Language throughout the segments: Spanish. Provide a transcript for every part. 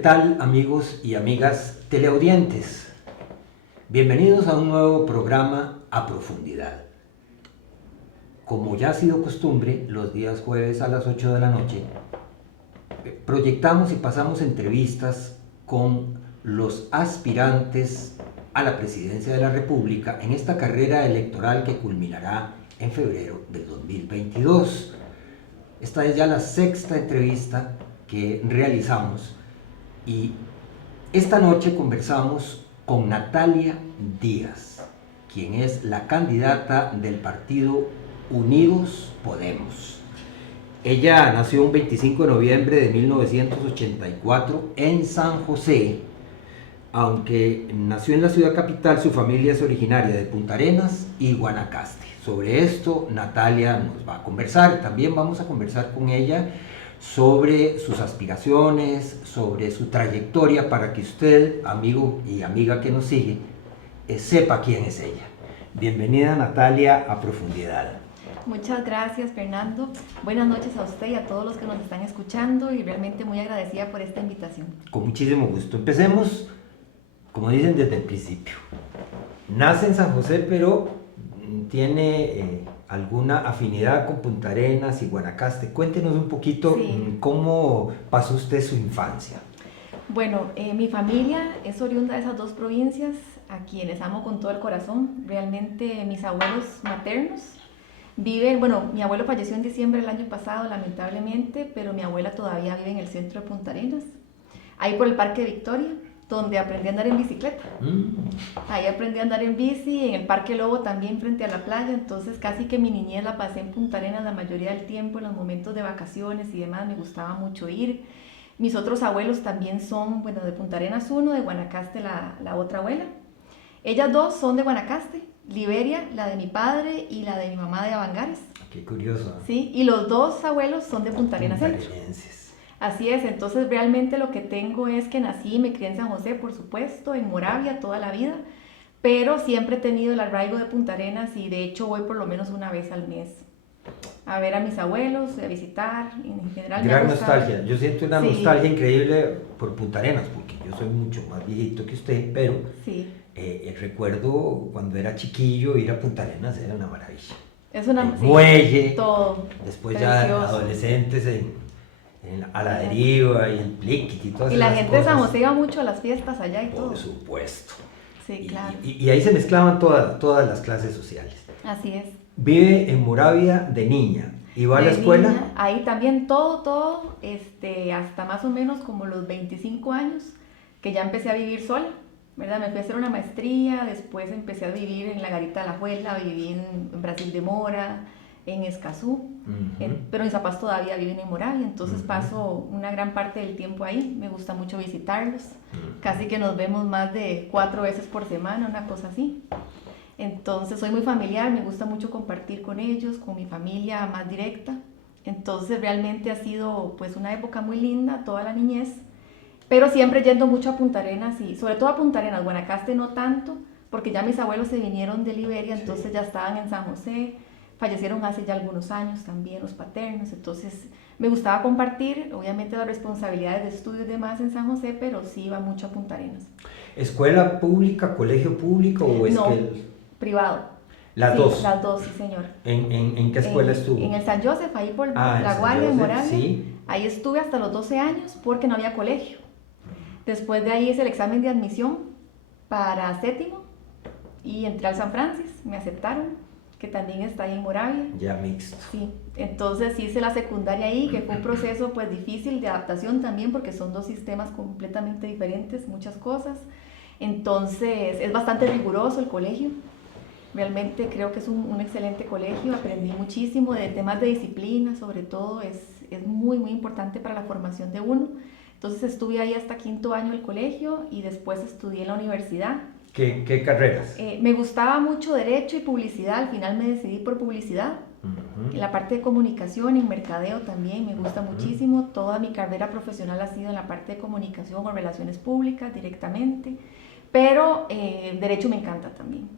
tal, amigos y amigas teleaudientes? Bienvenidos a un nuevo programa A Profundidad. Como ya ha sido costumbre, los días jueves a las 8 de la noche, proyectamos y pasamos entrevistas con los aspirantes a la presidencia de la República en esta carrera electoral que culminará en febrero del 2022. Esta es ya la sexta entrevista que realizamos y esta noche conversamos con Natalia Díaz, quien es la candidata del partido Unidos Podemos. Ella nació un 25 de noviembre de 1984 en San José. Aunque nació en la ciudad capital, su familia es originaria de Punta Arenas y Guanacaste. Sobre esto Natalia nos va a conversar. También vamos a conversar con ella sobre sus aspiraciones, sobre su trayectoria, para que usted, amigo y amiga que nos sigue, sepa quién es ella. Bienvenida, Natalia, a Profundidad. Muchas gracias, Fernando. Buenas noches a usted y a todos los que nos están escuchando, y realmente muy agradecida por esta invitación. Con muchísimo gusto. Empecemos, como dicen, desde el principio. Nace en San José, pero tiene alguna afinidad con Punta Arenas y Guanacaste. Cuéntenos un poquito cómo pasó usted su infancia. Bueno, mi familia es oriunda de esas dos provincias, a quienes amo con todo el corazón. Realmente mis abuelos maternos viven, bueno, mi abuelo falleció en diciembre del año pasado, lamentablemente, pero mi abuela todavía vive en el centro de Punta Arenas, ahí por el Parque Victoria, donde aprendí a andar en bicicleta. Ahí aprendí a andar en bici, en el Parque Lobo también frente a la playa. Entonces casi que mi niñez la pasé en Punta Arenas la mayoría del tiempo, en los momentos de vacaciones y demás, me gustaba mucho ir. Mis otros abuelos también son, bueno, de Punta Arenas uno, de Guanacaste la otra abuela. Ellas dos son de Guanacaste, Liberia, la de mi padre, y la de mi mamá de Avangares. Qué curioso. Sí, y los dos abuelos son de Punta Arenas Centro. Así es, entonces realmente lo que tengo es que nací y me crié en San José, por supuesto, en Moravia toda la vida, pero siempre he tenido el arraigo de Punta Arenas, y de hecho voy por lo menos una vez al mes a ver a mis abuelos, a visitar, en general. Gran nostalgia, yo siento una nostalgia increíble por Punta Arenas, porque yo soy mucho más viejito que usted, pero recuerdo cuando era chiquillo ir a Punta Arenas, era una maravilla. Es una muelle, todo después precioso. Ya adolescentes a la deriva y el pliquit y todas esas cosas. Y la gente de San José iba mucho a las fiestas allá y todo. Por supuesto. Sí, claro. Y ahí se mezclaban todas las clases sociales. Así es. Vive en Moravia de niña. ¿Iba a la escuela? Niña, ahí también todo, hasta más o menos como los 25 años, que ya empecé a vivir sola, ¿verdad? Me fui a hacer una maestría, después empecé a vivir en la Garita de la Juela, viví en Brasil de Mora, en Escazú, pero mis papás todavía viven en Moravia, entonces paso una gran parte del tiempo ahí. Me gusta mucho visitarlos, casi que nos vemos más de 4 veces por semana, una cosa así. Entonces soy muy familiar, me gusta mucho compartir con ellos, con mi familia más directa. Entonces realmente ha sido pues una época muy linda, toda la niñez, pero siempre yendo mucho a Punta Arenas, y sobre todo a Punta Arenas. Guanacaste no tanto, porque ya mis abuelos se vinieron de Liberia, entonces ya estaban en San José, fallecieron hace ya algunos años también los paternos, entonces me gustaba compartir, obviamente las responsabilidades de estudio y demás en San José, pero sí iba mucho a Punta Arenas. ¿Escuela pública, colegio público o es que...? Privado. Las dos. Las dos, sí, señor. ¿En qué escuela estuvo? En el San Joseph, ahí por La Guardia, en Moravia. Sí. Ahí estuve hasta los 12 años porque no había colegio. Después de ahí hice el examen de admisión para séptimo y entré al San Francis, me aceptaron, que también está ahí en Moravia. Ya mixto. Sí, entonces hice la secundaria ahí, que fue un proceso pues difícil de adaptación también, porque son dos sistemas completamente diferentes, muchas cosas. Entonces es bastante riguroso el colegio. Realmente creo que es un excelente colegio, aprendí muchísimo de temas de disciplina, sobre todo es muy importante para la formación de uno. Entonces estuve ahí hasta quinto año del colegio y después estudié en la universidad. ¿Qué carreras? Me gustaba mucho Derecho y Publicidad, al final me decidí por Publicidad. En la parte de comunicación y mercadeo también me gusta muchísimo. Toda mi carrera profesional ha sido en la parte de comunicación o relaciones públicas directamente, pero Derecho me encanta también.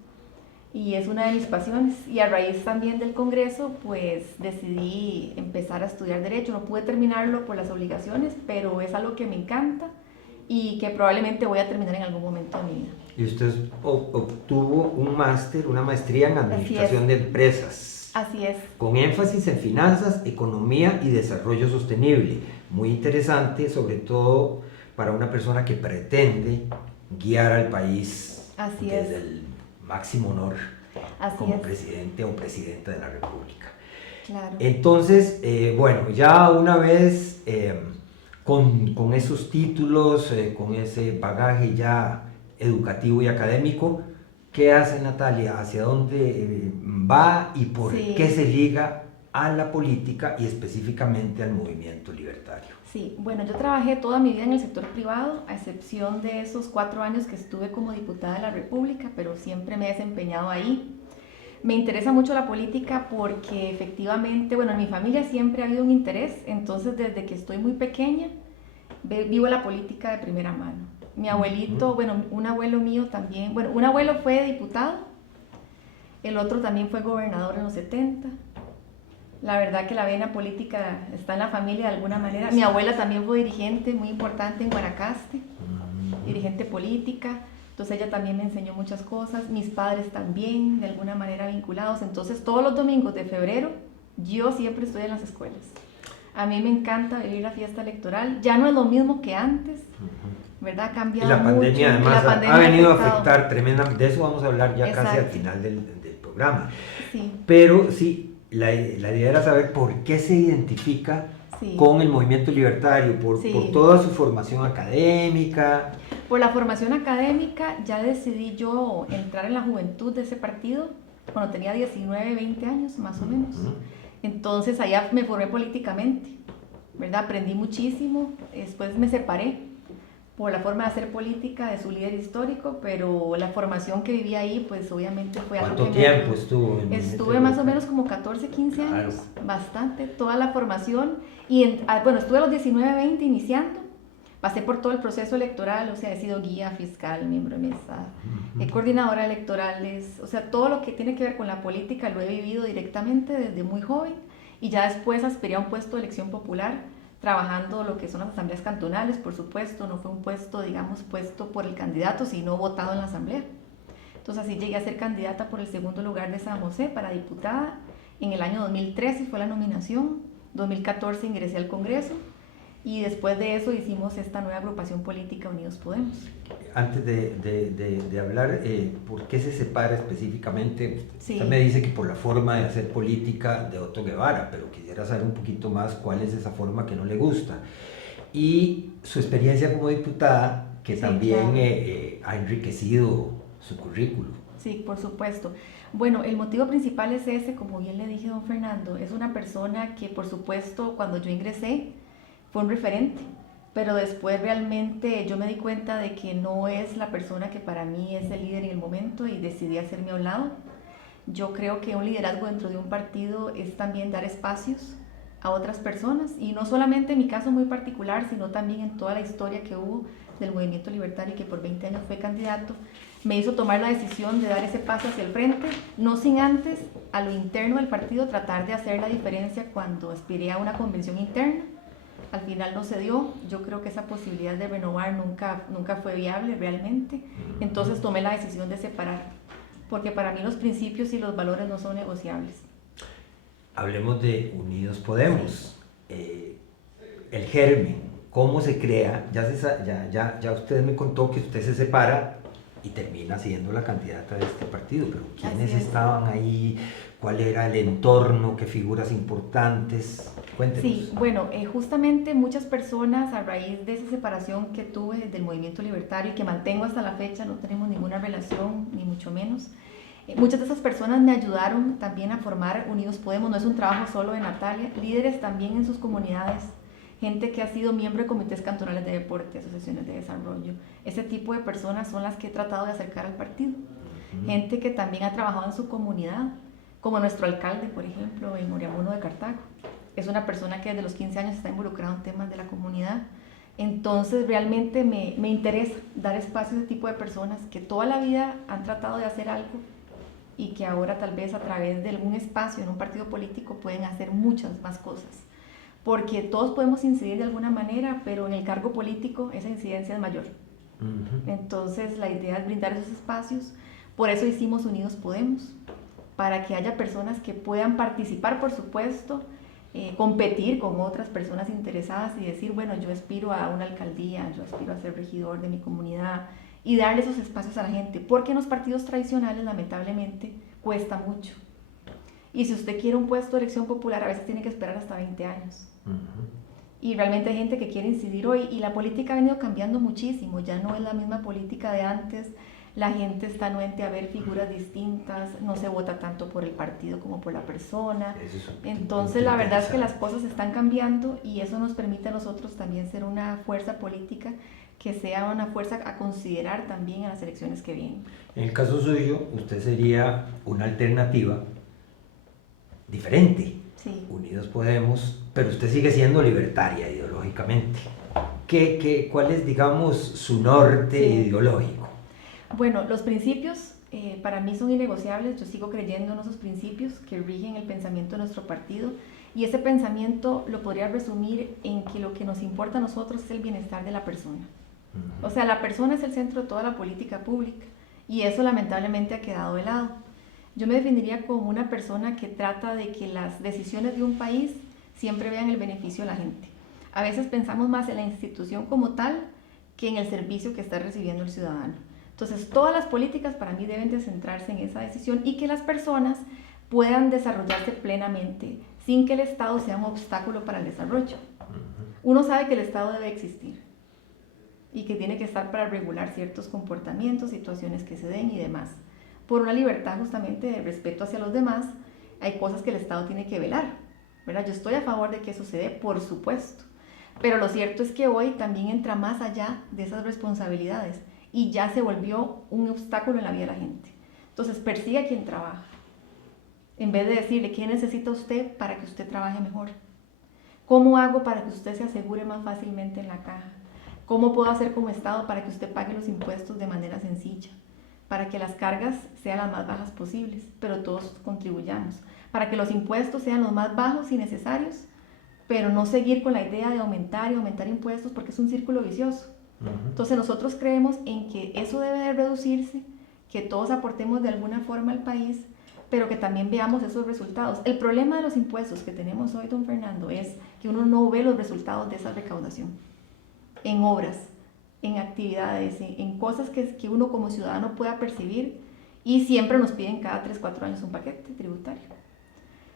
Y es una de mis pasiones, y a raíz también del Congreso pues decidí empezar a estudiar Derecho. No pude terminarlo por las obligaciones, pero es algo que me encanta y que probablemente voy a terminar en algún momento de mi vida. Y usted obtuvo un máster, una maestría en Administración de Empresas. Así es. Con énfasis en finanzas, economía y desarrollo sostenible. Muy interesante, sobre todo para una persona que pretende guiar al país desde el máximo honor como presidente o presidenta de la República. Claro. Entonces, bueno, ya una vez con esos títulos, con ese bagaje ya educativo y académico, ¿qué hace Natalia? ¿Hacia dónde va y por qué se liga a la política y específicamente al movimiento libertario? Sí, bueno, yo trabajé toda mi vida en el sector privado, a excepción de esos 4 años que estuve como diputada de la República, pero siempre me he desempeñado ahí. Me interesa mucho la política porque efectivamente, bueno, en mi familia siempre ha habido un interés, entonces desde que estoy muy pequeña vivo la política de primera mano. Mi abuelito, bueno, un abuelo mío también, bueno, un abuelo fue diputado, el otro también fue gobernador en los 70. La verdad que la vena política está en la familia de alguna manera. Mi abuela también fue dirigente muy importante en Guanacaste, dirigente política, entonces ella también me enseñó muchas cosas, mis padres también de alguna manera vinculados, entonces todos los domingos de febrero yo siempre estoy en las escuelas. A mí me encanta vivir la fiesta electoral, ya no es lo mismo que antes, ¿verdad? Ha cambiado mucho. Y la pandemia además ha venido a afectar tremendamente, de eso vamos a hablar ya casi al final del programa. Sí. Pero sí, la idea era saber por qué se identifica con el movimiento libertario, por toda su formación académica. Por la formación académica ya decidí yo entrar en la juventud de ese partido cuando tenía 19, 20 años más o menos. Entonces allá me formé políticamente, ¿verdad? Aprendí muchísimo, después me separé por la forma de hacer política de su líder histórico, pero la formación que viví ahí pues obviamente fue algo que... ¿Cuánto tiempo estuvo? Estuve más o menos como 14, 15 años, bastante, toda la formación y bueno, estuve a los 19, 20 iniciando, pasé por todo el proceso electoral, o sea, he sido guía fiscal, miembro de mesa, coordinadora electorales, o sea, todo lo que tiene que ver con la política lo he vivido directamente desde muy joven y ya después aspiré a un puesto de elección popular, trabajando lo que son las asambleas cantonales, por supuesto, no fue un puesto, digamos, puesto por el candidato, sino votado en la asamblea. Entonces así llegué a ser candidata por el segundo lugar de San José para diputada, en el año 2013 fue la nominación, 2014 ingresé al Congreso, y después de eso hicimos esta nueva agrupación política Unidos Podemos. Antes de hablar, ¿por qué se separa específicamente? Sí. Usted me dice que por la forma de hacer política de Otto Guevara, pero quisiera saber un poquito más cuál es esa forma que no le gusta. Y su experiencia como diputada, que también ha enriquecido su currículum. Sí, por supuesto. Bueno, el motivo principal es ese, como bien le dije, don Fernando, es una persona que por supuesto cuando yo ingresé, fue un referente, pero después realmente yo me di cuenta de que no es la persona que para mí es el líder en el momento y decidí hacerme a un lado. Yo creo que un liderazgo dentro de un partido es también dar espacios a otras personas y no solamente en mi caso muy particular, sino también en toda la historia que hubo del movimiento libertario y que por 20 años fue candidato, me hizo tomar la decisión de dar ese paso hacia el frente, no sin antes a lo interno del partido tratar de hacer la diferencia cuando aspiré a una convención interna. Al final no se dio, yo creo que esa posibilidad de renovar nunca fue viable realmente, entonces tomé la decisión de separar, porque para mí los principios y los valores no son negociables. Hablemos de Unidos Podemos, el germen, cómo se crea, ya usted me contó que usted se separa y termina siendo la candidata de este partido, pero ¿quiénes estaban ahí? ¿Cuál era el entorno? ¿Qué figuras importantes? Cuéntenos. Sí, bueno, justamente muchas personas a raíz de esa separación que tuve del movimiento libertario y que mantengo hasta la fecha, no tenemos ninguna relación, ni mucho menos, muchas de esas personas me ayudaron también a formar Unidos Podemos, no es un trabajo solo de Natalia, líderes también en sus comunidades, gente que ha sido miembro de comités cantonales de deporte, asociaciones de desarrollo, ese tipo de personas son las que he tratado de acercar al partido, gente que también ha trabajado en su comunidad, como nuestro alcalde, por ejemplo, en Moriamuno de Cartago. Es una persona que desde los 15 años está involucrada en temas de la comunidad. Entonces, realmente me interesa dar espacio a ese tipo de personas que toda la vida han tratado de hacer algo y que ahora tal vez a través de algún espacio en un partido político pueden hacer muchas más cosas. porque todos podemos incidir de alguna manera, pero en el cargo político esa incidencia es mayor. Entonces la idea es brindar esos espacios, por eso hicimos Unidos Podemos, para que haya personas que puedan participar, por supuesto, competir con otras personas interesadas y decir, bueno, yo aspiro a una alcaldía, yo aspiro a ser regidor de mi comunidad, y darle esos espacios a la gente, porque en los partidos tradicionales lamentablemente cuesta mucho. Y si usted quiere un puesto de elección popular, a veces tiene que esperar hasta 20 años. Y realmente hay gente que quiere incidir hoy, y la política ha venido cambiando muchísimo, ya no es la misma política de antes, la gente está anuente a ver figuras distintas, no se vota tanto por el partido como por la persona. Entonces la verdad es que las cosas están cambiando, y eso nos permite a nosotros también ser una fuerza política que sea una fuerza a considerar también en las elecciones que vienen. En el caso suyo, usted sería una alternativa diferente. Sí. Unidos Podemos, pero usted sigue siendo libertaria ideológicamente. ¿Cuál es, digamos, su norte ideológico? Bueno, los principios para mí son innegociables. Yo sigo creyendo en esos principios que rigen el pensamiento de nuestro partido, y ese pensamiento lo podría resumir en que lo que nos importa a nosotros es el bienestar de la persona. O sea, la persona es el centro de toda la política pública, y eso lamentablemente ha quedado de lado. Yo me definiría como una persona que trata de que las decisiones de un país siempre vean el beneficio de la gente. A veces pensamos más en la institución como tal que en el servicio que está recibiendo el ciudadano. Entonces, todas las políticas para mí deben de centrarse en esa decisión, y que las personas puedan desarrollarse plenamente sin que el Estado sea un obstáculo para el desarrollo. Uno sabe que el Estado debe existir y que tiene que estar para regular ciertos comportamientos, situaciones que se den y demás. Por una libertad justamente de respeto hacia los demás, hay cosas que el Estado tiene que velar, ¿verdad? Yo estoy a favor de que eso se dé, por supuesto, pero lo cierto es que hoy también entra más allá de esas responsabilidades, y ya se volvió un obstáculo en la vida de la gente. Entonces persigue a quien trabaja, en vez de decirle qué necesita usted para que usted trabaje mejor, cómo hago para que usted se asegure más fácilmente en la caja, cómo puedo hacer como Estado para que usted pague los impuestos de manera sencilla, para que las cargas sean las más bajas posibles, pero todos contribuyamos, para que los impuestos sean los más bajos y necesarios, pero no seguir con la idea de aumentar y aumentar impuestos, porque es un círculo vicioso. Entonces nosotros creemos en que eso debe de reducirse, que todos aportemos de alguna forma al país, pero que también veamos esos resultados. El problema de los impuestos que tenemos hoy, don Fernando, es que uno no ve los resultados de esa recaudación en obras, en actividades, en cosas que uno como ciudadano pueda percibir, y siempre nos piden cada 3, 4 años un paquete tributario.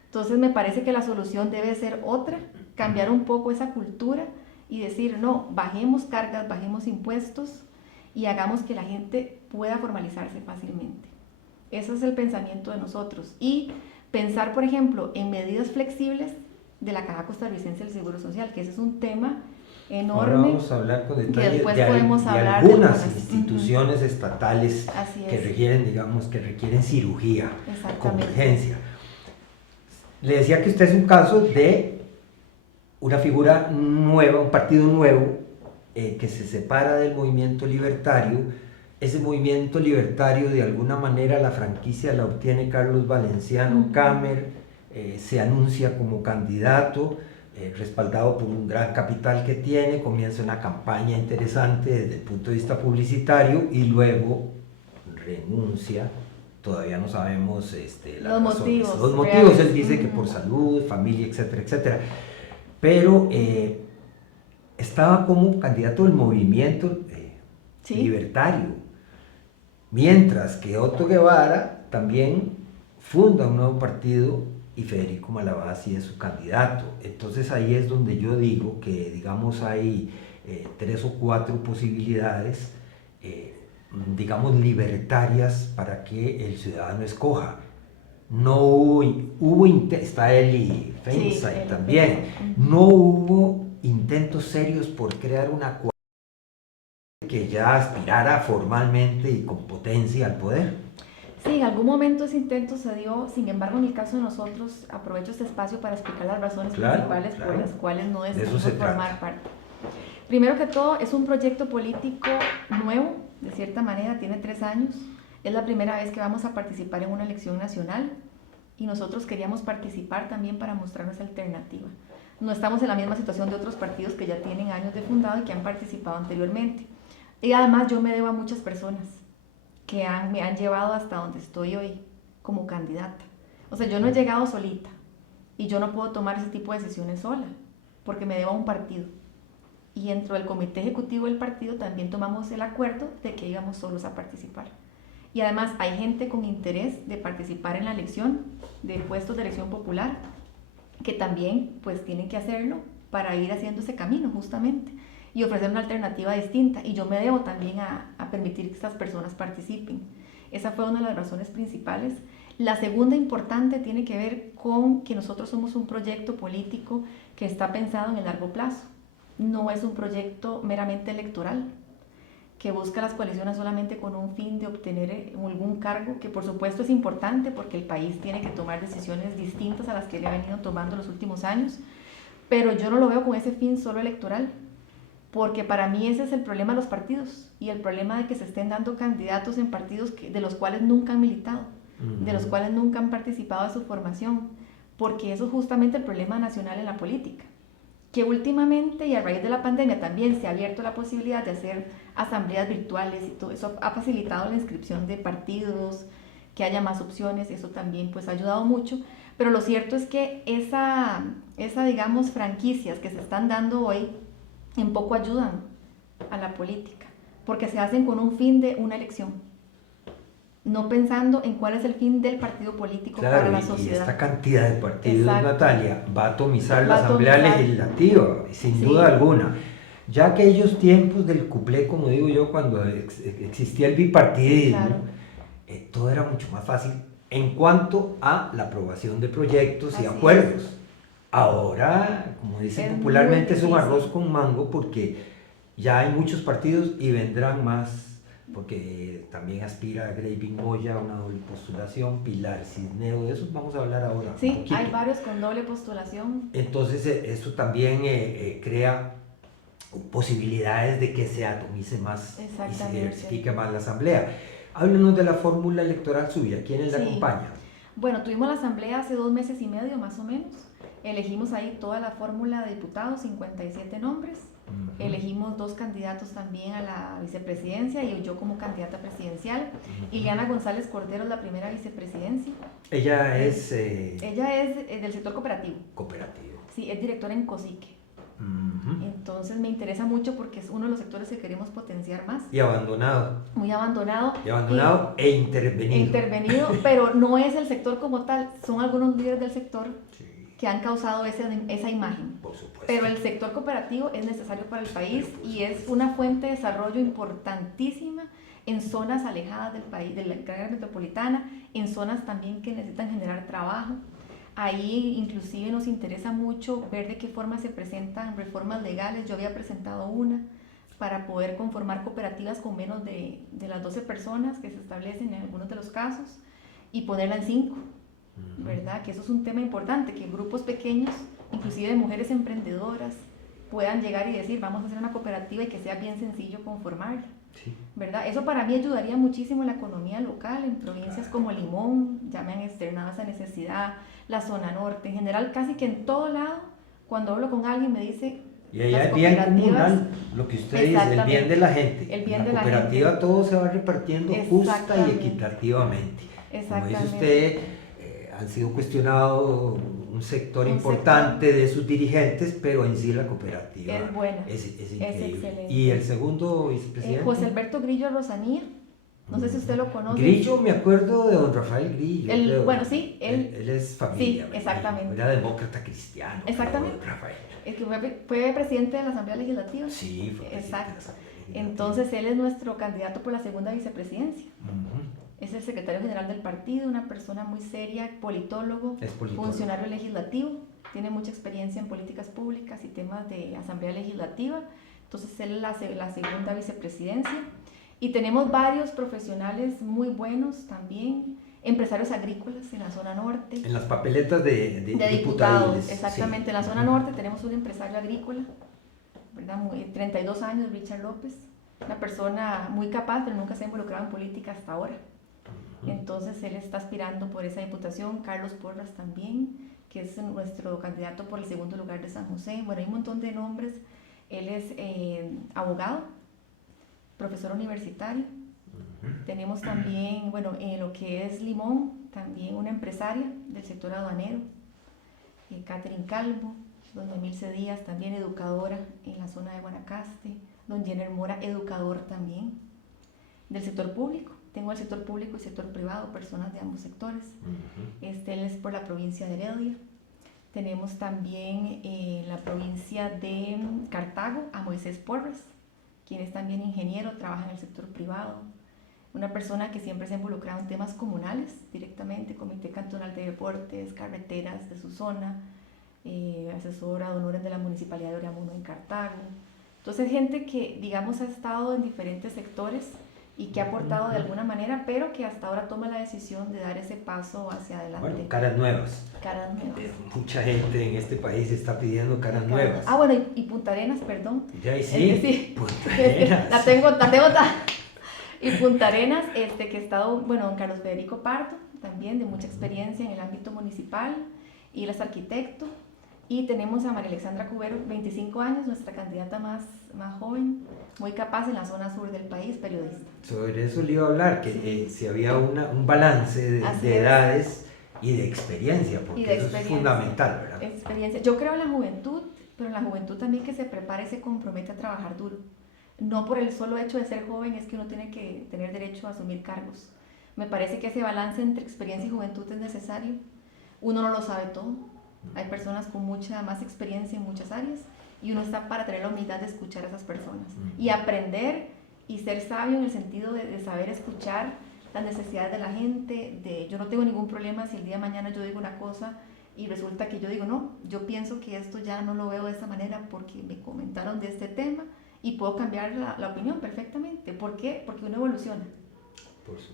Entonces me parece que la solución debe ser otra, cambiar un poco esa cultura y decir, no, bajemos cargas, bajemos impuestos y hagamos que la gente pueda formalizarse fácilmente. Ese es el pensamiento de nosotros. Y pensar, por ejemplo, en medidas flexibles de la Caja Costarricense del Seguro Social, que ese es un tema enorme. Ahora vamos a hablar con detalle de hablar algunas instituciones estatales que requieren, digamos, que requieren cirugía con urgencia. Le decía que usted es un caso de una figura nueva, un partido nuevo, que se separa del movimiento libertario. Ese movimiento libertario, de alguna manera, la franquicia la obtiene Carlos Valenciano Camer, se anuncia como candidato, respaldado por un gran capital que tiene, comienza una campaña interesante desde el punto de vista publicitario, y luego renuncia. Todavía no sabemos los motivos. Él dice que por salud, familia, etcétera, etcétera. Pero estaba como candidato del movimiento libertario, mientras que Otto Guevara también funda un nuevo partido, y Federico Malavasi es su candidato. Entonces ahí es donde yo digo que, digamos, hay 3 o 4 posibilidades, digamos, libertarias para que el ciudadano escoja. No hubo está Eli Feinstein también, no hubo intentos serios por crear una coalición que ya aspirara formalmente y con potencia al poder. Sí, en algún momento ese intento se dio. Sin embargo, en el caso de nosotros, aprovecho este espacio para explicar las razones principales por las cuales no decidimos formar parte. Primero que todo, es un proyecto político nuevo, de cierta manera, tiene 3 años. Es la primera vez que vamos a participar en una elección nacional, y nosotros queríamos participar también para mostrar nuestra alternativa. No estamos en la misma situación de otros partidos que ya tienen años de fundado y que han participado anteriormente. Y además yo me debo a muchas personas que me han llevado hasta donde estoy hoy como candidata. O sea, yo no he llegado solita y yo no puedo tomar ese tipo de decisiones sola porque me debo a un partido. Y dentro del comité ejecutivo del partido también tomamos el acuerdo de que íbamos solos a participar. Y además hay gente con interés de participar en la elección de puestos de elección popular que también pues tienen que hacerlo para ir haciendo ese camino justamente y ofrecer una alternativa distinta. Y yo me debo también a permitir que estas personas participen. Esa fue una de las razones principales. La segunda importante tiene que ver con que nosotros somos un proyecto político que está pensado en el largo plazo. No es un proyecto meramente electoral que busca las coaliciones solamente con un fin de obtener algún cargo, que por supuesto es importante porque el país tiene que tomar decisiones distintas a las que le ha venido tomando los últimos años, pero yo no lo veo con ese fin solo electoral, porque para mí ese es el problema de los partidos y el problema de que se estén dando candidatos en partidos de los cuales nunca han militado, de los cuales nunca han participado de su formación, porque eso es justamente el problema nacional en la política, que últimamente y a raíz de la pandemia también se ha abierto la posibilidad de hacer asambleas virtuales y todo eso ha facilitado la inscripción de partidos, que haya más opciones, eso también pues ha ayudado mucho, pero lo cierto es que esa digamos franquicias que se están dando hoy en poco ayudan a la política, porque se hacen con un fin de una elección, no pensando en cuál es el fin del partido político para la sociedad. Y esta cantidad de partidos, exacto, Natalia, va a atomizar la Asamblea Legislativa, sin duda alguna. Ya aquellos tiempos del cuplé, como digo yo, cuando existía el bipartidismo, claro, todo era mucho más fácil en cuanto a la aprobación de proyectos y acuerdos. Ahora, como dicen popularmente, es un arroz con mango porque ya hay muchos partidos y vendrán más, porque también aspira a Graving Moya a una doble postulación, Pilar Cisneo, de eso vamos a hablar ahora. Sí, hay varios con doble postulación. Entonces eso también crea posibilidades de que se atomice más y se diversifique más la asamblea. Háblenos de la fórmula electoral suya, ¿quiénes la acompañan? Bueno, tuvimos la asamblea hace 2 meses y medio más o menos. Elegimos ahí toda la fórmula de diputados, 57 nombres. Elegimos 2 candidatos también a la vicepresidencia y yo como candidata presidencial. Ileana González Cordero es la primera vicepresidencia. Ella es... Ella es del sector cooperativo. Cooperativo. Sí, es directora en COSIQUE. Entonces me interesa mucho porque es uno de los sectores que queremos potenciar más. Y abandonado. Muy abandonado. Y abandonado e intervenido. Intervenido, pero no es el sector como tal, son algunos líderes del sector que han causado esa imagen. Por supuesto. Pero el sector cooperativo es necesario para el país y es una fuente de desarrollo importantísima en zonas alejadas del país, de la área metropolitana, en zonas también que necesitan generar trabajo. Ahí inclusive nos interesa mucho ver de qué forma se presentan reformas legales. Yo había presentado una para poder conformar cooperativas con menos de las 12 personas que se establecen en algunos de los casos y ponerla en 5, ¿verdad? Que eso es un tema importante, que grupos pequeños, inclusive de mujeres emprendedoras, puedan llegar y decir, vamos a hacer una cooperativa y que sea bien sencillo conformarla. Sí. ¿Verdad? Eso para mí ayudaría muchísimo en la economía local, en provincias como Limón, ya me han externado esa necesidad, la zona norte, en general casi que en todo lado, cuando hablo con alguien me dice... Y allá es bien comunal, lo que usted dice, el bien de la gente. El bien en de la cooperativa gente. Todo se va repartiendo justa y equitativamente. Como dice usted, han sido cuestionados un sector importante de sus dirigentes, pero en sí la cooperativa es buena, es increíble. es excelente. ¿Y el segundo vicepresidente? José Alberto Grillo Rosanía, no sé si usted lo conoce. Grillo, me acuerdo de don Rafael Grillo. Bueno, sí, él es familia. Sí, exactamente. Era demócrata cristiano. Exactamente. Don Rafael. Es que fue presidente de la Asamblea Legislativa. Sí, fue presidente. Exacto. Entonces él es nuestro candidato por la segunda vicepresidencia. Es el secretario general del partido, una persona muy seria, politólogo, funcionario legislativo, tiene mucha experiencia en políticas públicas y temas de asamblea legislativa, entonces él es la segunda vicepresidencia. Y tenemos varios profesionales muy buenos también, empresarios agrícolas en la zona norte. En las papeletas de diputados, exactamente. Sí. En la zona norte tenemos un empresario agrícola, ¿verdad? 32 años, Richard López, una persona muy capaz, pero nunca se ha involucrado en política hasta ahora. Entonces él está aspirando por esa diputación. Carlos Porras también, que es nuestro candidato por el segundo lugar de San José. Bueno, hay un montón de nombres. Él es abogado, profesor universitario. Tenemos también, bueno, en lo que es Limón, también una empresaria del sector aduanero, Catherine Calvo, don Emilce Díaz, también educadora en la zona de Guanacaste, don Jenner Mora, educador también. Del sector público, tengo el sector público y sector privado, personas de ambos sectores. Él es por la provincia de Heredia. Tenemos también en la provincia de Cartago a Moisés Porras, quien es también ingeniero, trabaja en el sector privado. Una persona que siempre se ha involucrado en temas comunales directamente, Comité Cantonal de Deportes, carreteras de su zona, asesora de honores de la Municipalidad de Oriamuno en Cartago. Entonces, gente que, digamos, ha estado en diferentes sectores y que ha aportado de alguna manera, pero que hasta ahora toma la decisión de dar ese paso hacia adelante. Bueno, caras nuevas. Caras nuevas. Mucha gente en este país está pidiendo caras nuevas. Ah, bueno, y Punta Arenas, perdón. Ya, sí, sí. Punta Arenas. La tengo Y Punta Arenas, que he estado, bueno, don Carlos Federico Pardo, también de mucha experiencia en el ámbito municipal, y él es arquitecto. Y tenemos a María Alexandra Cubero, 25 años, nuestra candidata más joven, muy capaz en la zona sur del país, periodista. Sobre eso le iba a hablar, que si había un balance de edades y de experiencia, porque eso es fundamental, ¿verdad? Experiencia. Yo creo en la juventud, pero en la juventud también que se prepare y se compromete a trabajar duro. No por el solo hecho de ser joven es que uno tiene que tener derecho a asumir cargos. Me parece que ese balance entre experiencia y juventud es necesario. Uno no lo sabe todo. Hay personas con mucha más experiencia en muchas áreas y uno está para tener la humildad de escuchar a esas personas y aprender y ser sabio en el sentido de saber escuchar las necesidades de la gente. Yo no tengo ningún problema si el día de mañana yo digo una cosa y resulta que yo digo, no, yo pienso que esto ya no lo veo de esta manera porque me comentaron de este tema y puedo cambiar la opinión perfectamente. ¿Por qué? Porque uno evoluciona.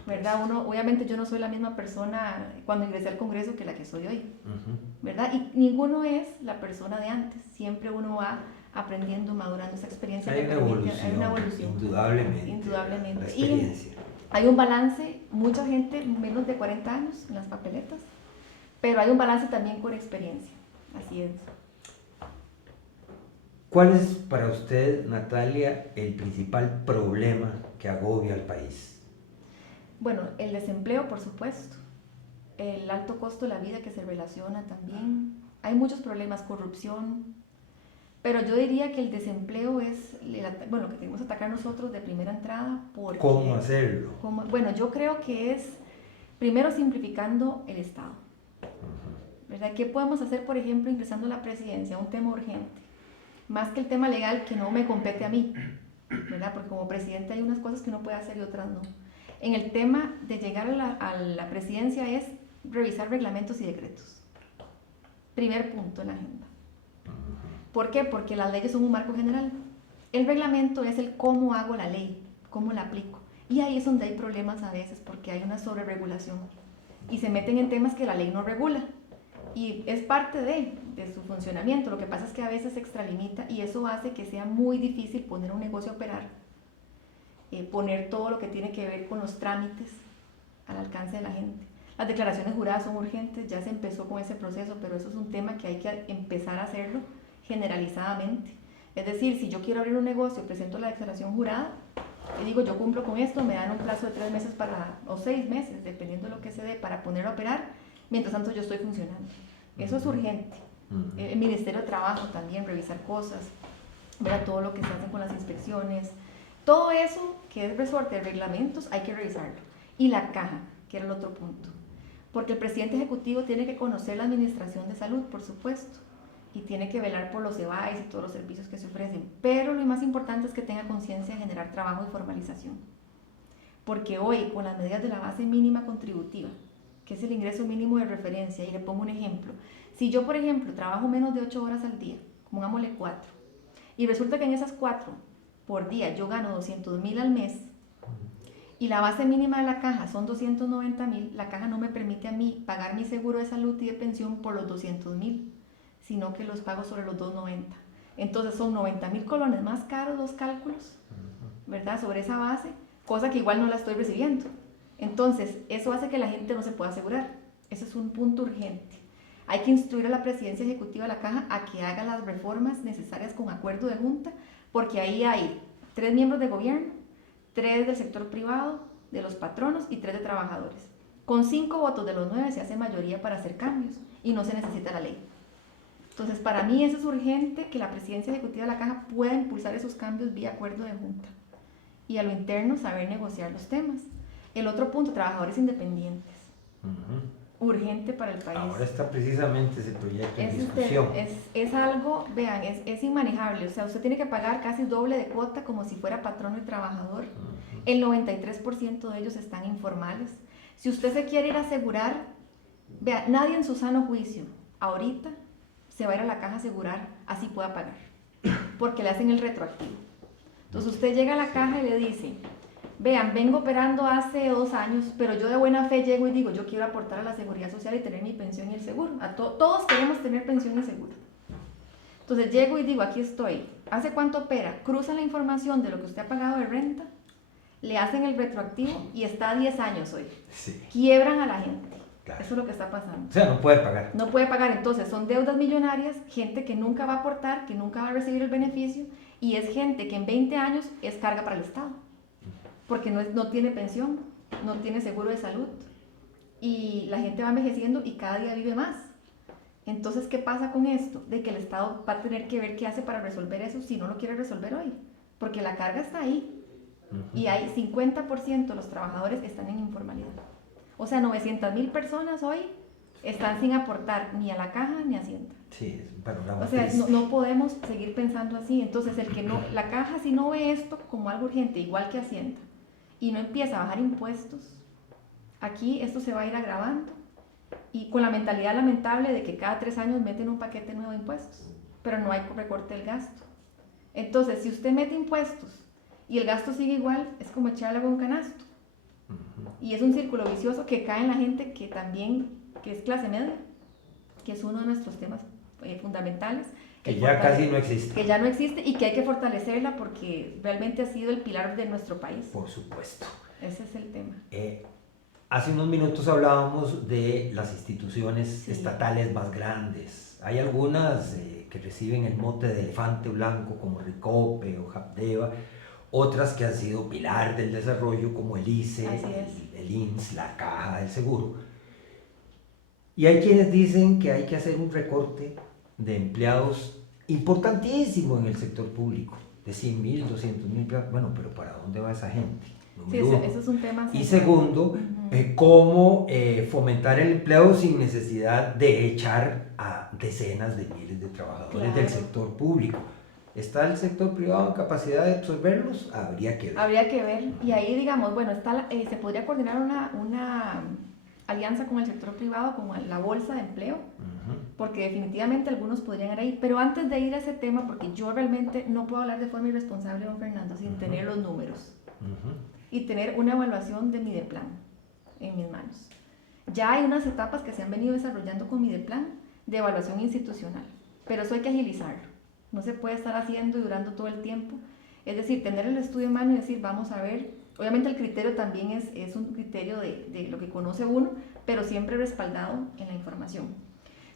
¿Verdad? Obviamente yo no soy la misma persona cuando ingresé al Congreso que la que soy hoy, ¿verdad? Y ninguno es la persona de antes, siempre uno va aprendiendo, madurando esa experiencia. Hay una evolución, indudablemente. La experiencia. Y hay un balance, mucha gente menos de 40 años en las papeletas, pero hay un balance también con experiencia, así es. ¿Cuál es para usted, Natalia, el principal problema que agobia al país? Bueno, el desempleo, por supuesto, el alto costo de la vida que se relaciona también. Hay muchos problemas, corrupción, pero yo diría que el desempleo es, lo que tenemos que atacar nosotros de primera entrada. Porque, ¿cómo hacerlo? Bueno, yo creo que es, primero, simplificando el Estado. ¿Verdad? ¿Qué podemos hacer, por ejemplo, ingresando a la presidencia? Un tema urgente, más que el tema legal que no me compete a mí, ¿verdad? Porque como presidente hay unas cosas que uno puede hacer y otras no. En el tema de llegar a la presidencia es revisar reglamentos y decretos. Primer punto en la agenda. ¿Por qué? Porque las leyes son un marco general. El reglamento es el cómo hago la ley, cómo la aplico. Y ahí es donde hay problemas a veces, porque hay una sobreregulación. Y se meten en temas que la ley no regula. Y es parte de su funcionamiento. Lo que pasa es que a veces se extralimita y eso hace que sea muy difícil poner un negocio a operar. Poner todo lo que tiene que ver con los trámites al alcance de la gente. Las declaraciones juradas son urgentes, ya se empezó con ese proceso, pero eso es un tema que hay que empezar a hacerlo generalizadamente. Es decir, si yo quiero abrir un negocio, presento la declaración jurada y digo, yo cumplo con esto, me dan un plazo de 3 meses o 6 meses, dependiendo de lo que se dé, para ponerlo a operar, mientras tanto yo estoy funcionando. Eso es urgente. El Ministerio de Trabajo también, revisar cosas, ver todo lo que se hace con las inspecciones. Todo eso que es resorte de reglamentos hay que revisarlo. Y la caja, que era el otro punto. Porque el presidente ejecutivo tiene que conocer la administración de salud, por supuesto, y tiene que velar por los EBAIS y todos los servicios que se ofrecen. Pero lo más importante es que tenga conciencia de generar trabajo y formalización. Porque hoy, con las medidas de la base mínima contributiva, que es el ingreso mínimo de referencia, y le pongo un ejemplo. Si yo, por ejemplo, trabajo menos de 8 horas al día, pongámosle 4, y resulta que en esas 4 por día yo gano 200,000 al mes y la base mínima de la caja son 290,000, la caja no me permite a mí pagar mi seguro de salud y de pensión por los 200,000, sino que los pago sobre los 290. Entonces son 90,000 colones más caros los cálculos, ¿verdad? Sobre esa base, cosa que igual no la estoy recibiendo. Entonces eso hace que la gente no se pueda asegurar. Ese es un punto urgente. Hay que instruir a la presidencia ejecutiva de la caja a que haga las reformas necesarias con acuerdo de junta, porque ahí hay 3 miembros de gobierno, 3 del sector privado, de los patronos y 3 de trabajadores. Con 5 votos de los 9 se hace mayoría para hacer cambios y no se necesita la ley. Entonces, para mí eso es urgente, que la presidencia ejecutiva de la caja pueda impulsar esos cambios vía acuerdo de junta. Y a lo interno, saber negociar los temas. El otro punto, trabajadores independientes. Urgente para el país. Ahora está precisamente ese proyecto en discusión. Es algo, vean, es inmanejable. O sea, usted tiene que pagar casi doble de cuota como si fuera patrono y trabajador. El 93% de ellos están informales. Si usted se quiere ir a asegurar, vea, nadie en su sano juicio ahorita se va a ir a la caja a asegurar así pueda pagar, porque le hacen el retroactivo. Entonces usted llega a la caja y le dice, vean, vengo operando hace 2 años, pero yo de buena fe llego y digo, yo quiero aportar a la seguridad social y tener mi pensión y el seguro. Todos queremos tener pensión y seguro. Entonces llego y digo, aquí estoy. ¿Hace cuánto opera? Cruzan la información de lo que usted ha pagado de renta, le hacen el retroactivo y está a 10 años hoy. Sí. Quiebran a la gente. Claro. Eso es lo que está pasando. O sea, no puede pagar. No puede pagar, entonces son deudas millonarias, gente que nunca va a aportar, que nunca va a recibir el beneficio, y es gente que en 20 años es carga para el Estado, porque no tiene pensión, no tiene seguro de salud, y la gente va envejeciendo y cada día vive más. Entonces, ¿qué pasa con esto? De que el Estado va a tener que ver qué hace para resolver eso si no lo quiere resolver hoy, porque la carga está ahí, y hay 50% de los trabajadores están en informalidad. O sea, 900,000 personas hoy están sin aportar ni a la caja ni a Hacienda. Sí, es un panorama. O sea, no podemos seguir pensando así. Entonces, la caja si no ve esto como algo urgente, igual que Hacienda, y no empieza a bajar impuestos, aquí esto se va a ir agravando y con la mentalidad lamentable de que cada 3 años meten un paquete nuevo de impuestos, pero no hay recorte del gasto. Entonces, si usted mete impuestos y el gasto sigue igual, es como echarle agua a un canasto. Y es un círculo vicioso que cae en la gente que es clase media, que es uno de nuestros temas fundamentales. Que ya casi no existe. Que ya no existe y que hay que fortalecerla porque realmente ha sido el pilar de nuestro país. Por supuesto. Ese es el tema. Hace unos minutos hablábamos de las instituciones estatales más grandes. Hay algunas que reciben el mote de elefante blanco como Recope o Habdeba, otras que han sido pilar del desarrollo como el ICE, el INS, la Caja del Seguro. Y hay quienes dicen que hay que hacer un recorte de empleados importantísimo en el sector público, de 100,000, 200,000 empleados. Bueno, pero ¿para dónde va esa gente? Eso es un tema central. Y segundo, cómo fomentar el empleo sin necesidad de echar a decenas de miles de trabajadores del sector público. ¿Está el sector privado en capacidad de absorberlos? Habría que ver. Habría que ver. Y ahí, digamos, bueno, se podría coordinar una alianza con el sector privado, con la bolsa de empleo, porque definitivamente algunos podrían ir ahí. Pero antes de ir a ese tema, porque yo realmente no puedo hablar de forma irresponsable, don Fernando, sin tener los números y tener una evaluación de Mideplan en mis manos. Ya hay unas etapas que se han venido desarrollando con Mideplan de evaluación institucional, pero eso hay que agilizarlo. No se puede estar haciendo y durando todo el tiempo. Es decir, tener el estudio en mano y decir, vamos a ver. Obviamente el criterio también es un criterio de lo que conoce uno, pero siempre respaldado en la información.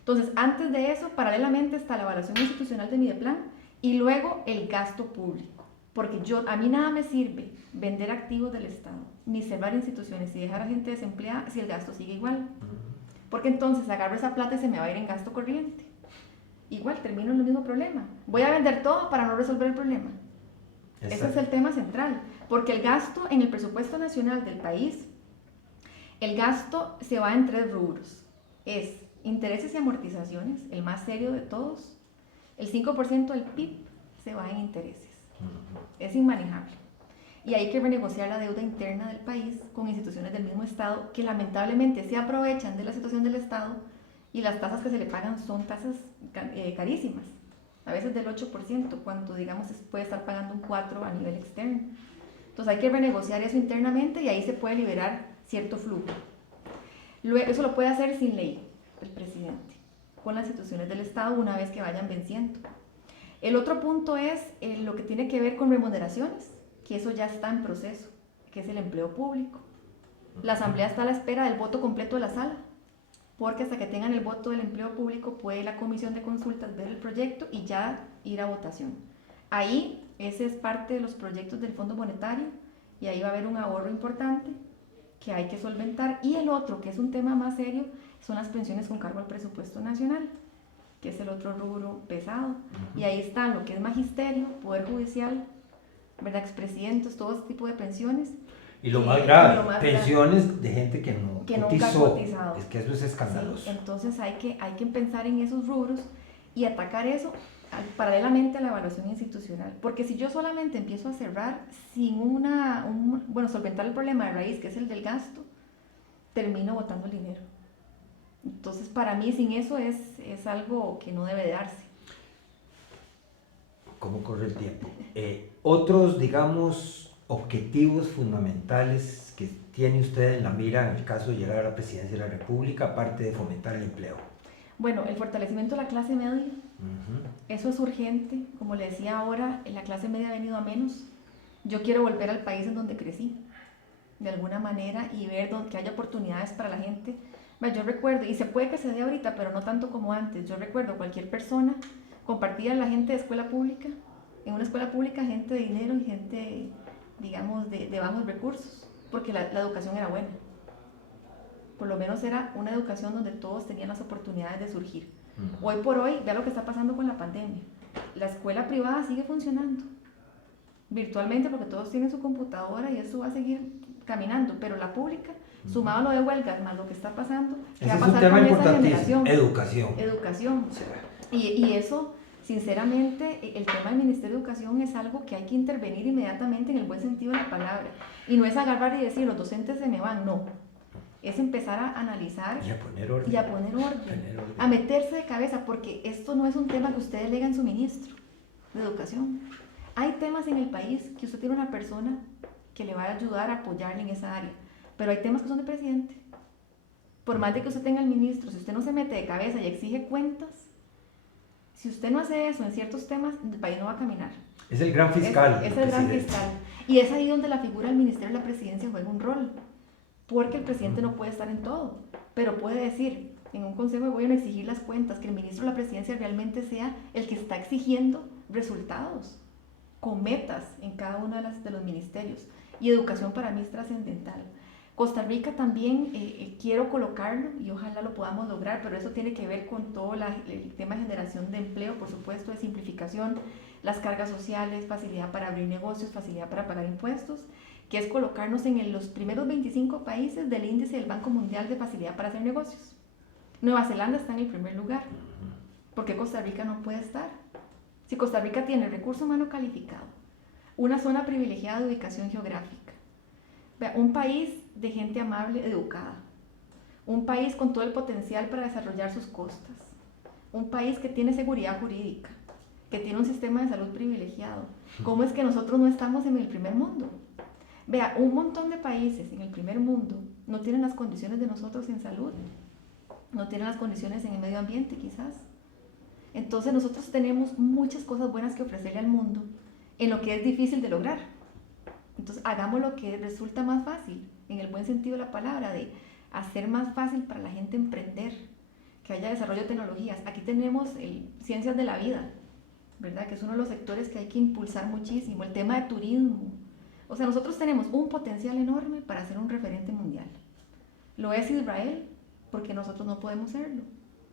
Entonces, antes de eso, paralelamente está la evaluación institucional de Mideplan y luego el gasto público. Porque a mí nada me sirve vender activos del Estado, ni cerrar instituciones y dejar a gente desempleada si el gasto sigue igual. Porque entonces agarro esa plata y se me va a ir en gasto corriente. Igual termino en el mismo problema. Voy a vender todo para no resolver el problema. Exacto. Ese es el tema central. Porque el gasto en el presupuesto nacional del país, el gasto se va en 3 rubros. Es intereses y amortizaciones, el más serio de todos. El 5% del PIB se va en intereses. Es inmanejable. Y hay que renegociar la deuda interna del país con instituciones del mismo Estado que lamentablemente se aprovechan de la situación del Estado y las tasas que se le pagan son tasas carísimas, a veces del 8%, cuando digamos puede estar pagando un 4% a nivel externo. Entonces hay que renegociar eso internamente y ahí se puede liberar cierto flujo. Eso lo puede hacer sin ley el presidente, con las instituciones del Estado una vez que vayan venciendo. El otro punto es lo que tiene que ver con remuneraciones, que eso ya está en proceso, que es el empleo público. La Asamblea está a la espera del voto completo de la sala porque hasta que tengan el voto del empleo público puede la comisión de consultas ver el proyecto y ya ir a votación. Ahí, ese es parte de los proyectos del Fondo Monetario y ahí va a haber un ahorro importante que hay que solventar. Y el otro, que es un tema más serio, son las pensiones con cargo al presupuesto nacional, que es el otro rubro pesado. Y ahí está lo que es magisterio, poder judicial, ¿verdad? Expresidentes, todo ese tipo de pensiones. Y lo más grave, pensiones de gente que nunca ha cotizado. Es que eso es escandaloso. Sí, entonces hay que pensar en esos rubros y atacar eso paralelamente a la evaluación institucional. Porque si yo solamente empiezo a cerrar sin solventar el problema de raíz, que es el del gasto, termino botando el dinero. Entonces, para mí, sin eso es algo que no debe darse. ¿Cómo corre el tiempo? Otros, digamos, objetivos fundamentales que tiene usted en la mira en el caso de llegar a la presidencia de la República, aparte de fomentar el empleo. Bueno, el fortalecimiento de la clase media, eso es urgente. Como le decía ahora, la clase media ha venido a menos. Yo quiero volver al país en donde crecí, de alguna manera, y ver que haya oportunidades para la gente. Yo recuerdo, y se puede que se dé ahorita, pero no tanto como antes, yo recuerdo cualquier persona, compartía la gente de escuela pública, en una escuela pública gente de dinero y gente, digamos, de bajos recursos, porque la educación era buena. Por lo menos era una educación donde todos tenían las oportunidades de surgir. Hoy por hoy, vea lo que está pasando con la pandemia. La escuela privada sigue funcionando virtualmente porque todos tienen su computadora y eso va a seguir caminando, pero la pública, sumado a lo de huelgas, más lo que está pasando, ¿qué va a pasar con esa generación? Educación. Sí. Y eso, sinceramente, el tema del Ministerio de Educación es algo que hay que intervenir inmediatamente en el buen sentido de la palabra. Y no es agarrar y decir, los docentes se me van, no. Es empezar a analizar y a poner orden, a meterse de cabeza, porque esto no es un tema que usted delega en su ministro de Educación. Hay temas en el país que usted tiene una persona que le va a ayudar a apoyarle en esa área, pero hay temas que son de presidente. Por más de que usted tenga el ministro, si usted no se mete de cabeza y exige cuentas, si usted no hace eso en ciertos temas, el país no va a caminar. Es el gran fiscal. Es el gran fiscal. Y es ahí donde la figura del Ministerio de la Presidencia juega un rol. Porque el presidente no puede estar en todo, pero puede decir en un consejo de gobierno exigir las cuentas, que el ministro de la presidencia realmente sea el que está exigiendo resultados, con metas en cada uno de los ministerios. Y educación para mí es trascendental. Costa Rica también quiero colocarlo y ojalá lo podamos lograr, pero eso tiene que ver con todo el tema de generación de empleo, por supuesto, de simplificación, las cargas sociales, facilidad para abrir negocios, facilidad para pagar impuestos, que es colocarnos en los primeros 25 países del índice del Banco Mundial de Facilidad para Hacer Negocios. Nueva Zelanda está en el primer lugar. ¿Por qué Costa Rica no puede estar? Si Costa Rica tiene recurso humano calificado, una zona privilegiada de ubicación geográfica, un país de gente amable, educada, un país con todo el potencial para desarrollar sus costas, un país que tiene seguridad jurídica, que tiene un sistema de salud privilegiado. ¿Cómo es que nosotros no estamos en el primer mundo? Vea, un montón de países en el primer mundo no tienen las condiciones de nosotros en salud, no tienen las condiciones en el medio ambiente quizás. Entonces nosotros tenemos muchas cosas buenas que ofrecerle al mundo en lo que es difícil de lograr. Entonces hagamos lo que resulta más fácil, en el buen sentido de la palabra, de hacer más fácil para la gente emprender, que haya desarrollo de tecnologías. Aquí tenemos ciencias de la vida, ¿verdad? Que es uno de los sectores que hay que impulsar muchísimo, el tema de turismo. O sea, nosotros tenemos un potencial enorme para ser un referente mundial. Lo es Israel, porque nosotros no podemos serlo.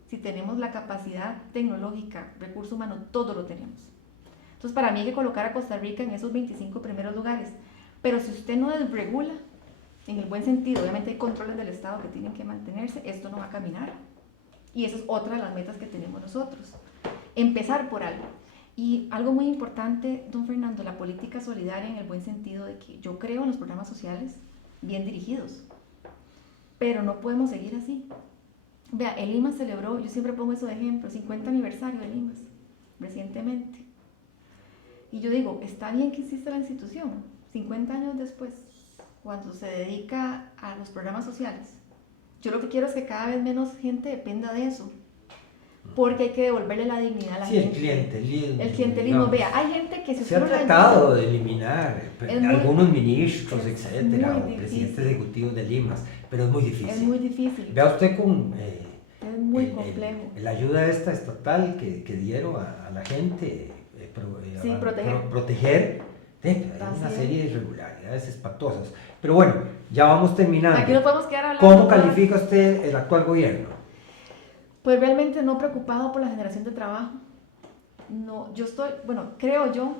Si tenemos la capacidad tecnológica, recurso humano, todo lo tenemos. Entonces, para mí hay que colocar a Costa Rica en esos 25 primeros lugares. Pero si usted no desregula, en el buen sentido, obviamente hay controles del Estado que tienen que mantenerse, esto no va a caminar. Y esa es otra de las metas que tenemos nosotros. Empezar por algo. Y algo muy importante, don Fernando, la política solidaria en el buen sentido de que yo creo en los programas sociales bien dirigidos, pero no podemos seguir así. Vea, el IMAS celebró, yo siempre pongo eso de ejemplo, 50 aniversario del IMAS, recientemente. Y yo digo, está bien que exista la institución, 50 años después, cuando se dedica a los programas sociales. Yo lo que quiero es que cada vez menos gente dependa de eso. Porque hay que devolverle la dignidad a la gente. El clientelismo. Vea, hay gente que se ha tratado de eliminar algunos ministros, etcétera, o presidentes ejecutivos de Limas, pero es muy difícil. Es muy difícil. Vea usted con Es muy complejo. La ayuda esta estatal que dieron a la gente, Sí, proteger, hay una serie de irregularidades espantosas. Pero bueno, ya vamos terminando. Aquí no podemos quedar hablando. ¿Cómo califica usted el actual gobierno? Pues realmente no preocupado por la generación de trabajo. No, yo estoy, bueno, creo yo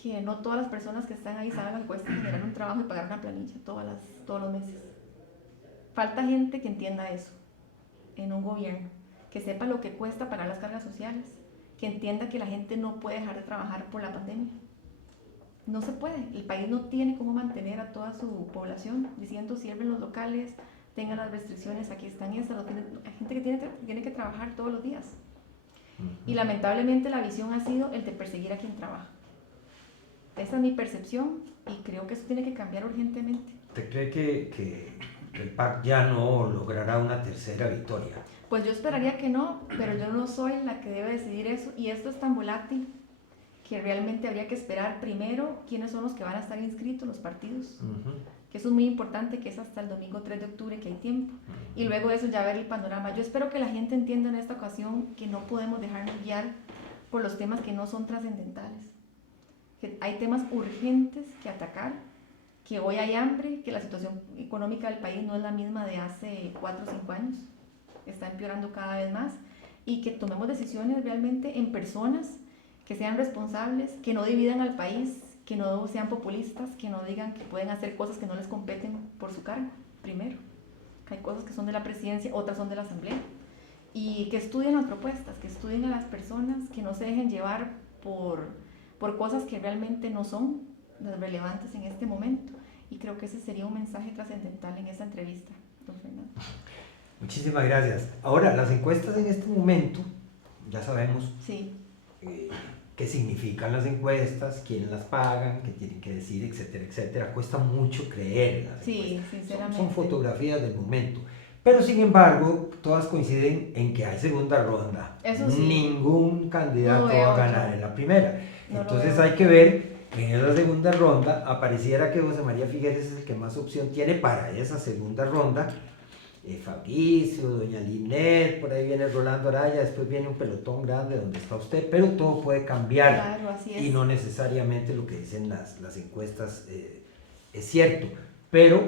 que no todas las personas que están ahí saben lo que cuesta generar un trabajo y pagar una planilla todos los meses. Falta gente que entienda eso en un gobierno, que sepa lo que cuesta pagar las cargas sociales, que entienda que la gente no puede dejar de trabajar por la pandemia. No se puede, el país no tiene cómo mantener a toda su población diciendo cierren los locales, tengan las restricciones, aquí están estas, hay gente que tiene que trabajar todos los días. Y lamentablemente la visión ha sido el de perseguir a quien trabaja. Esa es mi percepción y creo que eso tiene que cambiar urgentemente. ¿Usted cree que el PAC ya no logrará una tercera victoria? Pues yo esperaría que no, pero yo no soy la que debe decidir eso y esto es tan volátil que realmente habría que esperar primero quiénes son los que van a estar inscritos, los partidos, que eso es muy importante, que es hasta el domingo 3 de octubre que hay tiempo, y luego de eso ya ver el panorama. Yo espero que la gente entienda en esta ocasión que no podemos dejarnos guiar por los temas que no son trascendentales, que hay temas urgentes que atacar, que hoy hay hambre, que la situación económica del país no es la misma de hace 4 o 5 años, está empeorando cada vez más, y que tomemos decisiones realmente en personas que sean responsables, que no dividan al país, que no sean populistas, que no digan que pueden hacer cosas que no les competen por su cargo, primero. Que hay cosas que son de la presidencia, otras son de la asamblea. Y que estudien las propuestas, que estudien a las personas, que no se dejen llevar por cosas que realmente no son las relevantes en este momento. Y creo que ese sería un mensaje trascendental en esta entrevista, don Fernando. Muchísimas gracias. Ahora, las encuestas en este momento, ya sabemos. Sí. ¿Qué significan las encuestas? ¿Quiénes las pagan? ¿Qué tienen que decir? Etcétera, etcétera. Cuesta mucho creer en las encuestas. Sinceramente. Son fotografías del momento. Pero sin embargo, todas coinciden en que hay segunda ronda. Eso sí. Ningún candidato va a ganar en la primera. Entonces hay que ver que en esa segunda ronda apareciera que José María Figueres es el que más opción tiene para esa segunda ronda. Fabricio, doña Linet, por ahí viene Rolando Araya, después viene un pelotón grande donde está usted, pero todo puede cambiar. Claro, así es. Y no necesariamente lo que dicen las encuestas es cierto, pero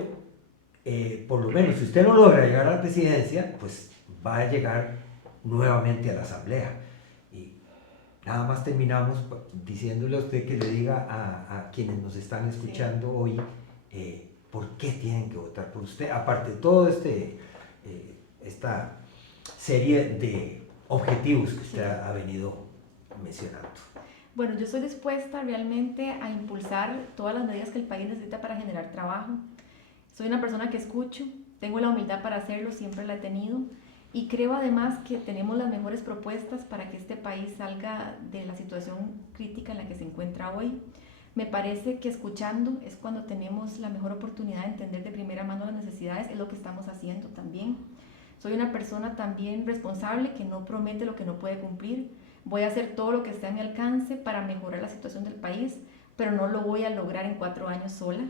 por lo menos si usted no logra llegar a la presidencia, pues va a llegar nuevamente a la asamblea. Y nada más terminamos diciéndole a usted que le diga a quienes nos están escuchando hoy por qué tienen que votar por usted, aparte de todo esta serie de objetivos que usted ha venido mencionando. Bueno, yo estoy dispuesta realmente a impulsar todas las medidas que el país necesita para generar trabajo. Soy una persona que escucho, tengo la humildad para hacerlo, siempre la he tenido, y creo además que tenemos las mejores propuestas para que este país salga de la situación crítica en la que se encuentra hoy. Me parece que escuchando es cuando tenemos la mejor oportunidad de entender de primera mano las necesidades, es lo que estamos haciendo también. Soy una persona también responsable que no promete lo que no puede cumplir. Voy a hacer todo lo que esté a mi alcance para mejorar la situación del país, pero no lo voy a lograr en 4 años sola.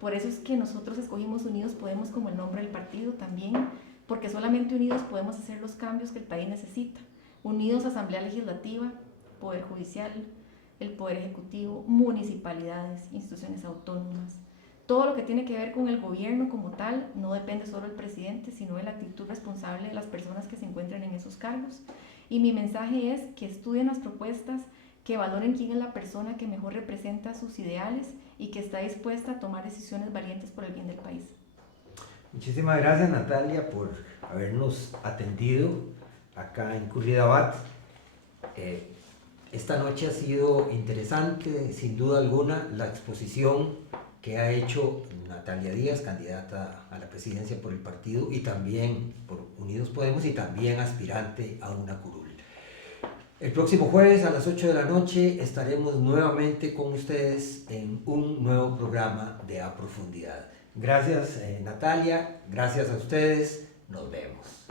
Por eso es que nosotros escogimos Unidos Podemos como el nombre del partido también, porque solamente unidos podemos hacer los cambios que el país necesita. Unidos, Asamblea Legislativa, Poder Judicial, el Poder Ejecutivo, municipalidades, instituciones autónomas. Todo lo que tiene que ver con el gobierno como tal no depende solo del presidente, sino de la actitud responsable de las personas que se encuentran en esos cargos. Y mi mensaje es que estudien las propuestas, que valoren quién es la persona que mejor representa sus ideales y que está dispuesta a tomar decisiones valientes por el bien del país. Muchísimas gracias, Natalia, por habernos atendido acá en Curridabat. Esta noche ha sido interesante, sin duda alguna, la exposición que ha hecho Natalia Díaz, candidata a la presidencia por el partido y también por Unidos Podemos y también aspirante a una curul. El próximo jueves a las 8 de la noche estaremos nuevamente con ustedes en un nuevo programa de A Profundidad. Gracias, Natalia, gracias a ustedes, nos vemos.